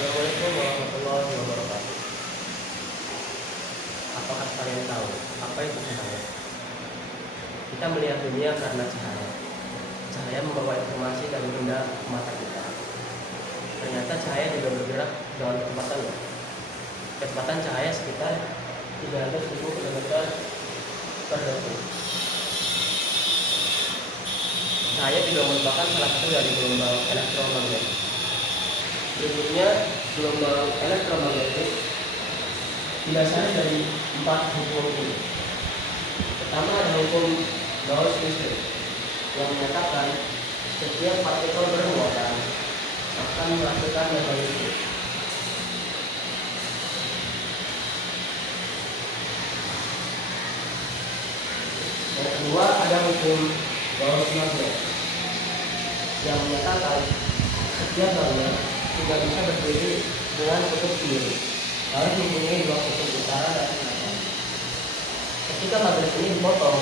Assalamualaikum warahmatullahi wabarakatuh. Apakah kalian tahu apa itu cahaya? Kita melihat dunia karena cahaya. Cahaya membawa informasi dari benda ke mata kita. Ternyata cahaya juga bergerak dengan kecepatan. Kecepatan cahaya sekitar 300.000 km per detik. Cahaya juga merupakan salah satu dari gelombang elektromagnetik. Berikutnya, gelombang elektromagnetik didasari dari 4 hukum ini. Pertama ada hukum Gauss-Listrik yang menyatakan setiap partikel bermuatan akan menghasilkan medan listrik. Yang kedua ada hukum Gauss-Magnet yang menyatakan setiap magnet tidak bisa berdiri dengan kutub sendiri, harus mempunyai dua kutub utara dan selatan. Ketika magnet ini dipotong,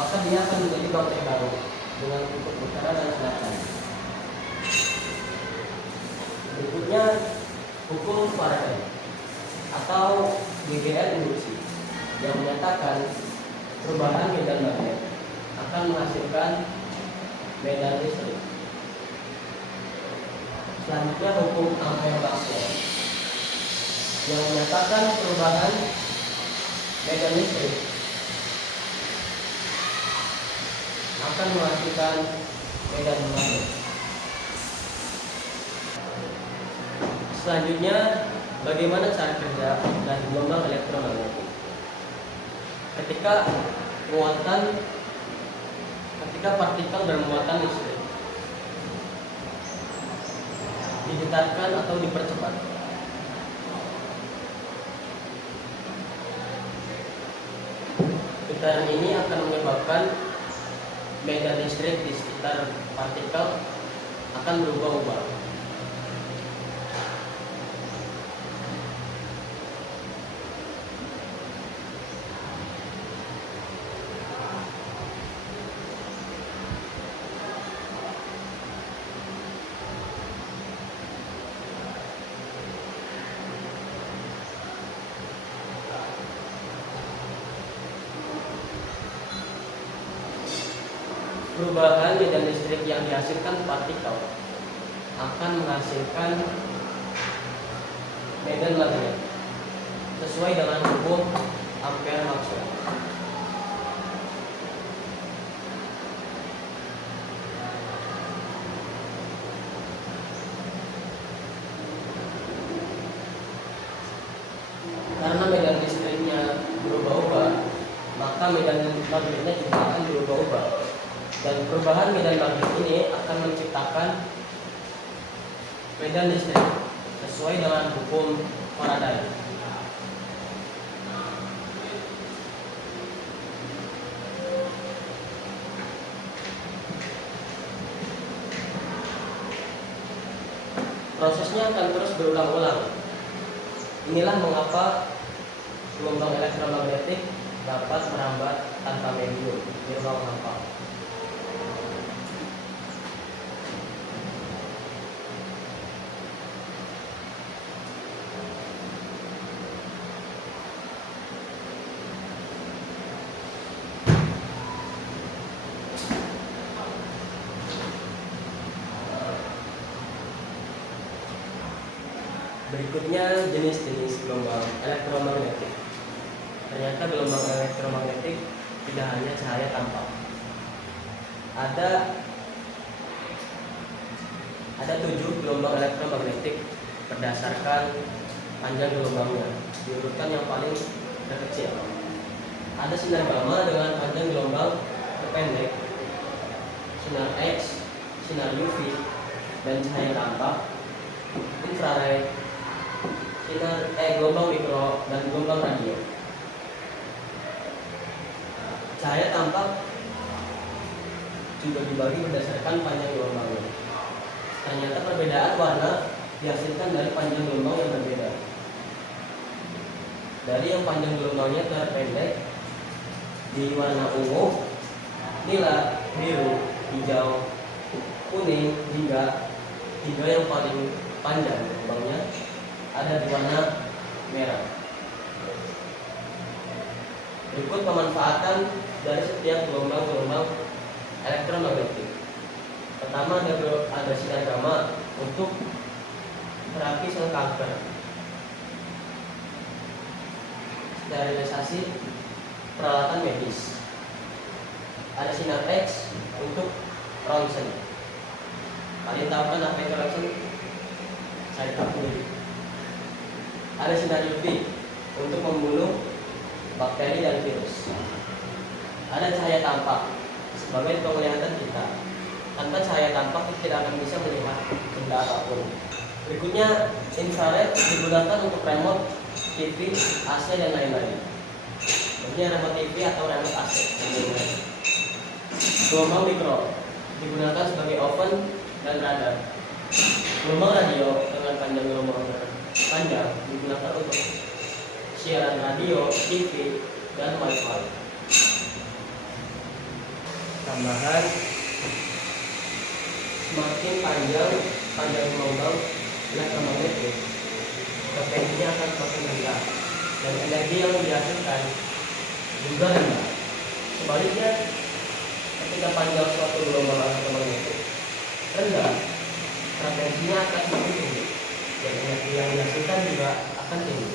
maka dia akan menjadi magnet baru dengan kutub utara dan selatan. Berikutnya hukum Faraday atau GGR induksi yang menyatakan perubahan medan magnet akan menghasilkan medan listrik. Selanjutnya hukum Ampere-Maxwell yang menyatakan perubahan medan listrik akan menghasilkan medan magnet. Selanjutnya, bagaimana cara kerja dari gelombang elektromagnetik? Ketika partikel bermuatan listrik digetarkan atau dipercepat, getaran ini akan menyebabkan medan listrik di sekitar partikel akan berubah-ubah. Perubahan medan listrik yang dihasilkan partikel akan menghasilkan medan magnet sesuai dengan hukum Ampere-Maxwell. Karena medan listriknya berubah-ubah, maka medan magnetnya juga akan berubah-ubah. Dan perubahan medan magnet ini akan menciptakan medan listrik sesuai dengan hukum Faraday. Prosesnya akan terus berulang-ulang. Inilah mengapa gelombang elektromagnetik dapat merambat tanpa medium di ruang hampa. Berikutnya jenis-jenis gelombang elektromagnetik. Ternyata gelombang elektromagnetik tidak hanya cahaya tampak. Ada 7 gelombang elektromagnetik berdasarkan panjang gelombangnya, diurutkan yang paling terkecil. Ada sinar gamma dengan panjang gelombang terpendek, sinar X, sinar UV, dan cahaya tampak, infrared, gelombang mikro, dan gelombang radio. Cahaya tampak juga dibagi berdasarkan panjang gelombangnya. Ternyata perbedaan warna dihasilkan dari panjang gelombang yang berbeda. Dari yang panjang gelombangnya terpendek di warna ungu, nila, biru, hijau, kuning, hingga hingga yang paling panjang gelombangnya ada di warna merah. Berikut pemanfaatan dari setiap gelombang-gelombang elektromagnetik. Pertama, ada sinar gamma untuk terapi sel kanker, sterilisasi peralatan medis. Ada sinar X untuk ronsen. Kalian tahu kan apa itu ronsen? Saya tahu dulu. Ada sinar UV untuk membunuh bakteri dan virus. Ada cahaya tampak sebagai penglihatan kita. Tanpa cahaya tampak kita tidak akan bisa melihat benda apapun. Berikutnya, infrared digunakan untuk remote TV, AC dan lain-lain. Maksudnya remote TV atau remote AC. Gelombang mikro digunakan sebagai oven dan radar. Gelombang radio dengan panjang gelombang panjang digunakan untuk siaran radio, TV, dan wifi. Tambahan, semakin panjang gelombang elektromagnetik, frekuensinya akan semakin rendah dan energi yang dihasilkan juga rendah. Sebaliknya, ketika panjang suatu gelombang elektromagnetik rendah, frekuensinya akan semakin tinggi dan energi yang dihasilkan juga akan tinggi.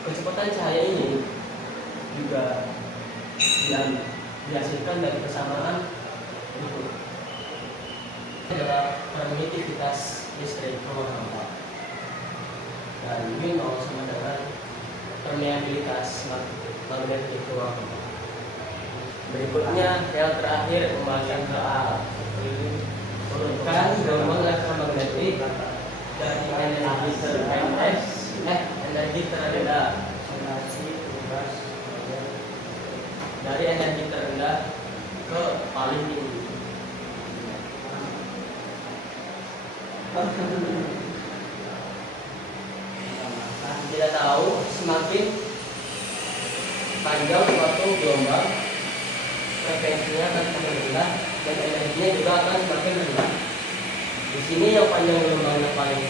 Kecepatan cahaya ini juga dihasilkan dari persamaan berikut. Ini adalah permitivitas listrik rumah tangga, dan U0 sama dengan permeabilitas magnetik ruang tangga. Berikutnya yang terakhir pembahasan soal urutkan gelombang elektromagnetik dari energi terendah dari energi terendah ke paling tinggi. Kita tahu semakin panjang suatu gelombang, frekuensinya akan semakin rendah dan energinya juga akan semakin rendah. Di sini yang panjang gelombangnya paling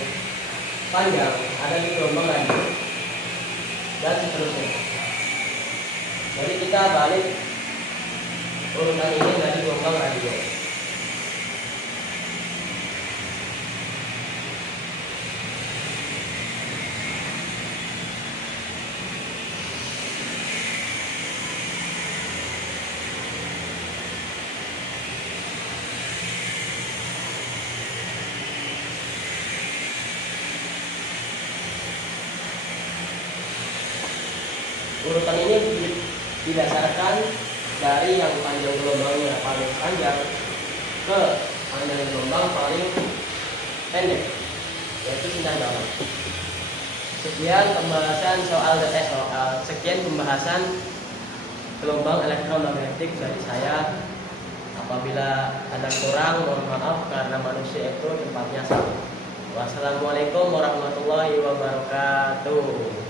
panjang ada di gelombang radio dan seterusnya. Jadi kita balik urutan ini dari gelombang radio. Urutan ini didasarkan dari yang panjang gelombangnya paling panjang ke panjang gelombang paling pendek, yaitu sinar gamma. Sekian pembahasan gelombang elektromagnetik dari saya. Apabila ada kurang, mohon maaf karena manusia itu tempatnya salah. Wassalamualaikum warahmatullahi wabarakatuh.